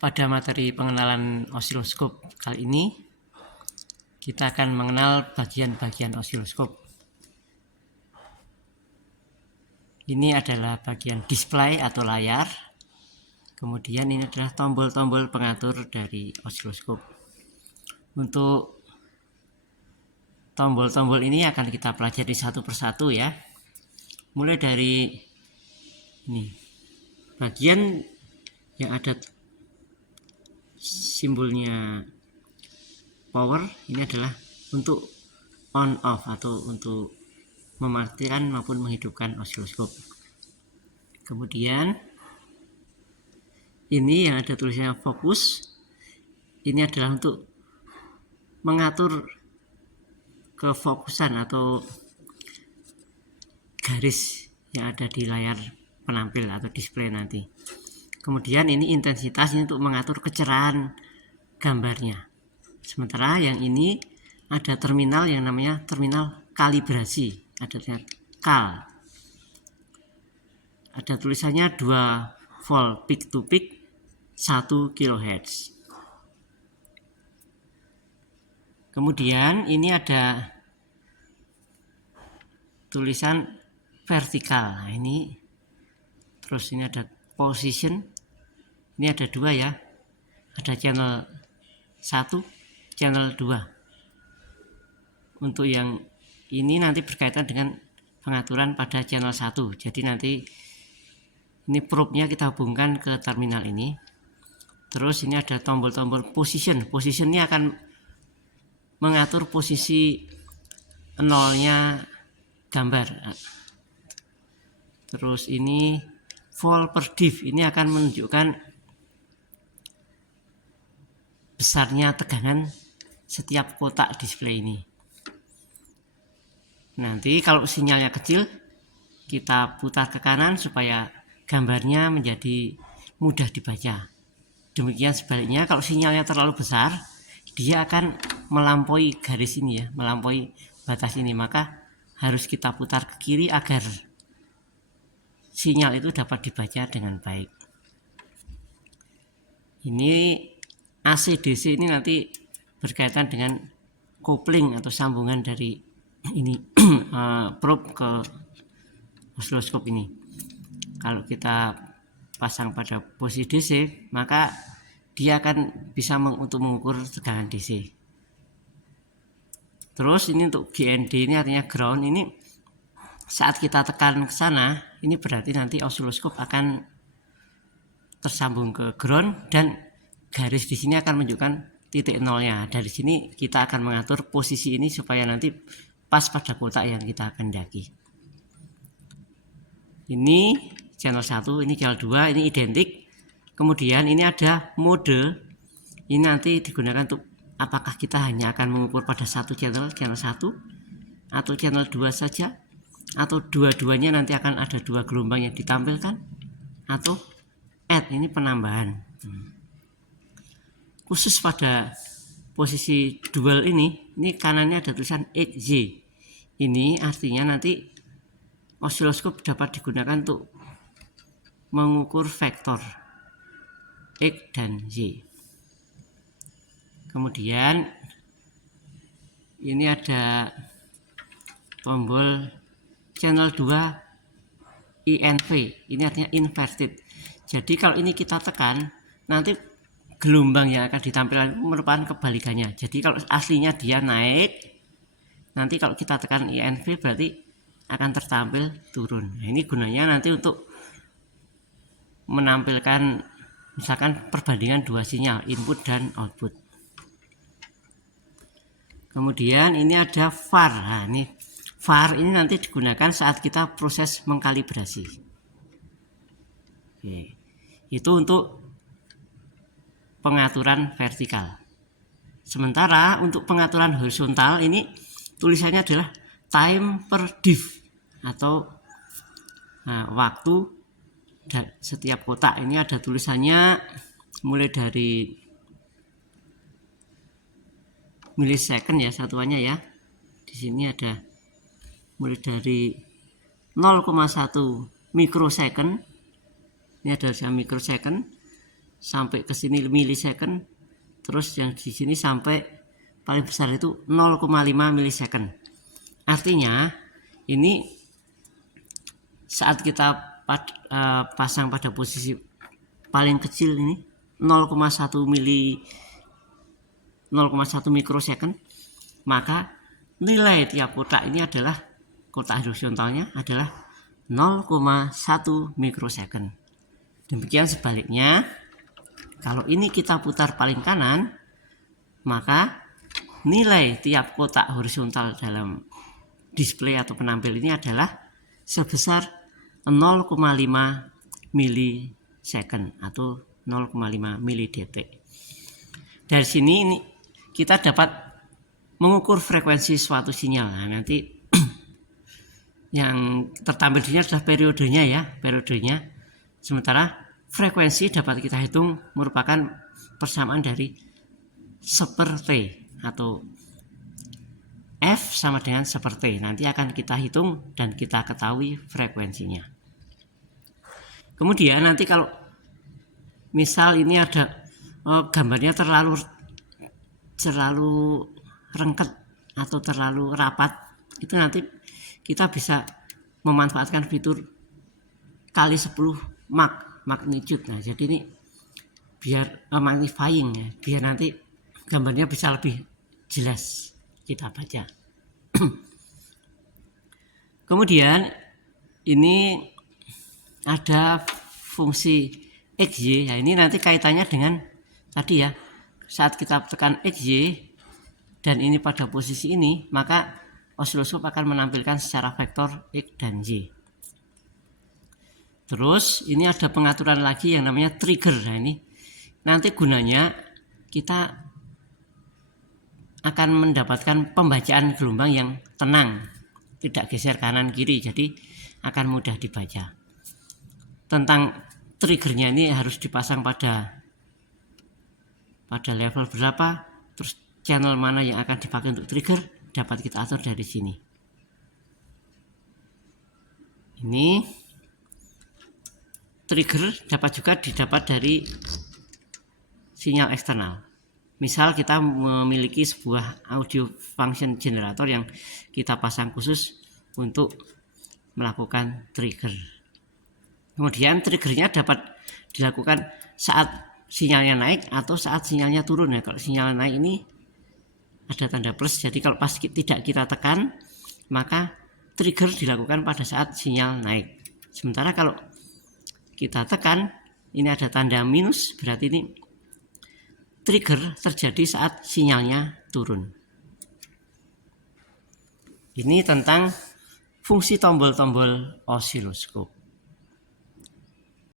Pada materi pengenalan osiloskop kali ini, kita akan mengenal bagian-bagian osiloskop. Ini adalah bagian display atau layar. Kemudian ini adalah tombol-tombol pengatur dari osiloskop. Untuk tombol-tombol ini akan kita pelajari satu persatu ya. Mulai dari ini, bagian yang ada simbolnya power, ini adalah untuk on off atau untuk mematikan maupun menghidupkan osiloskop. Kemudian ini yang ada tulisannya fokus, ini adalah untuk mengatur kefokusan atau garis yang ada di layar penampil atau display nanti. Kemudian ini intensitas, ini untuk mengatur kecerahan gambarnya. Sementara yang ini ada terminal yang namanya terminal kalibrasi, ada kal. Ada tulisannya 2 volt peak to peak 1 kHz. Kemudian ini ada tulisan vertikal. Nah, ini terus ini ada position. Ini ada 2 ya. Ada channel 1, channel 2. Untuk yang ini nanti berkaitan dengan pengaturan pada channel 1. Jadi nanti ini probe-nya kita hubungkan ke terminal ini. Terus ini ada tombol-tombol position. Position-nya akan mengatur posisi nolnya gambar. Terus ini volt per div, ini akan menunjukkan besarnya tegangan setiap kotak display ini. Nanti kalau sinyalnya kecil, kita putar ke kanan supaya gambarnya menjadi mudah dibaca. Demikian sebaliknya, kalau sinyalnya terlalu besar, dia akan melampaui garis ini ya, melampaui batas ini. Maka harus kita putar ke kiri agar sinyal itu dapat dibaca dengan baik. Ini AC DC ini nanti berkaitan dengan kopling atau sambungan dari ini probe ke osiloskop ini. Kalau kita pasang pada posisi DC, maka dia akan bisa untuk mengukur tegangan DC. Terus ini untuk GND, ini artinya ground. Ini saat kita tekan ke sana, ini berarti nanti osiloskop akan tersambung ke ground dan garis di sini akan menunjukkan titik nolnya. Dari sini kita akan mengatur posisi ini supaya nanti pas pada kotak yang kita kendaki. Ini channel 1, ini channel 2, ini identik. Kemudian ini ada mode. Ini nanti digunakan untuk apakah kita hanya akan mengukur pada satu channel 1 atau channel 2 saja, atau dua-duanya nanti akan ada 2 gelombang yang ditampilkan, atau add, ini penambahan. Khusus pada posisi dual ini kanannya ada tulisan XZ. Ini artinya nanti osiloskop dapat digunakan untuk mengukur vektor X dan Y. Kemudian ini ada tombol channel 2 INV, ini artinya inverted. Jadi kalau ini kita tekan, nanti gelombang yang akan ditampilkan merupakan kebalikannya. Jadi kalau aslinya dia naik, nanti kalau kita tekan INV berarti akan tertampil turun. Nah, ini gunanya nanti untuk menampilkan misalkan perbandingan 2 sinyal, input dan output. Kemudian ini ada VAR. Nah, ini VAR ini nanti digunakan saat kita proses mengkalibrasi. Oke. Itu untuk pengaturan vertikal. Sementara untuk pengaturan horizontal ini tulisannya adalah time per div atau waktu dan setiap kotak. Ini ada tulisannya mulai dari milisecond ya satuannya ya. Di sini ada mulai dari 0,1 mikrosecond. Ini adalah mikrosecond sampai ke sini milisecond, terus yang di sini sampai paling besar itu 0,5 milisecond. Artinya ini saat kita pasang pada posisi paling kecil ini 0,1 mikrosecond, maka nilai tiap kotak ini adalah kotak horizontalnya adalah 0,1 mikrosecond. Demikian sebaliknya, kalau ini kita putar paling kanan, maka nilai tiap kotak horizontal dalam display atau penampil ini adalah sebesar 0,5 milisecond atau 0,5 milidetik. Dari sini ini kita dapat mengukur frekuensi suatu sinyal. Nah, nanti yang tertampil di sini adalah periodenya ya, periodenya. Sementara frekuensi dapat kita hitung merupakan persamaan dari seperti atau F sama dengan seperti. Nanti akan kita hitung dan kita ketahui frekuensinya. Kemudian nanti kalau misal ini ada gambarnya terlalu rengket atau terlalu rapat, itu nanti kita bisa memanfaatkan fitur kali 10 magnitude. Nah, jadi ini biar magnifying ya, biar nanti gambarnya bisa lebih jelas kita baca. Kemudian ini ada fungsi XY. Ya, ini nanti kaitannya dengan tadi ya, saat kita tekan XY dan ini pada posisi ini, maka osiloskop akan menampilkan secara vektor X dan Y. Terus ini ada pengaturan lagi yang namanya trigger. Nah, ini nanti gunanya kita akan mendapatkan pembacaan gelombang yang tenang, tidak geser kanan kiri, jadi akan mudah dibaca. Tentang triggernya ini harus dipasang pada level berapa, terus channel mana yang akan dipakai untuk trigger dapat kita atur dari sini. Ini trigger dapat juga didapat dari sinyal eksternal. Misal kita memiliki sebuah audio function generator yang kita pasang khusus untuk melakukan trigger. Kemudian triggernya dapat dilakukan saat sinyalnya naik atau saat sinyalnya turun ya. Kalau sinyal naik ini ada tanda plus, jadi kalau pas tidak kita tekan maka trigger dilakukan pada saat sinyal naik. Sementara kalau kita tekan ini ada tanda minus, berarti ini trigger terjadi saat sinyalnya turun. Ini tentang fungsi tombol-tombol osiloskop.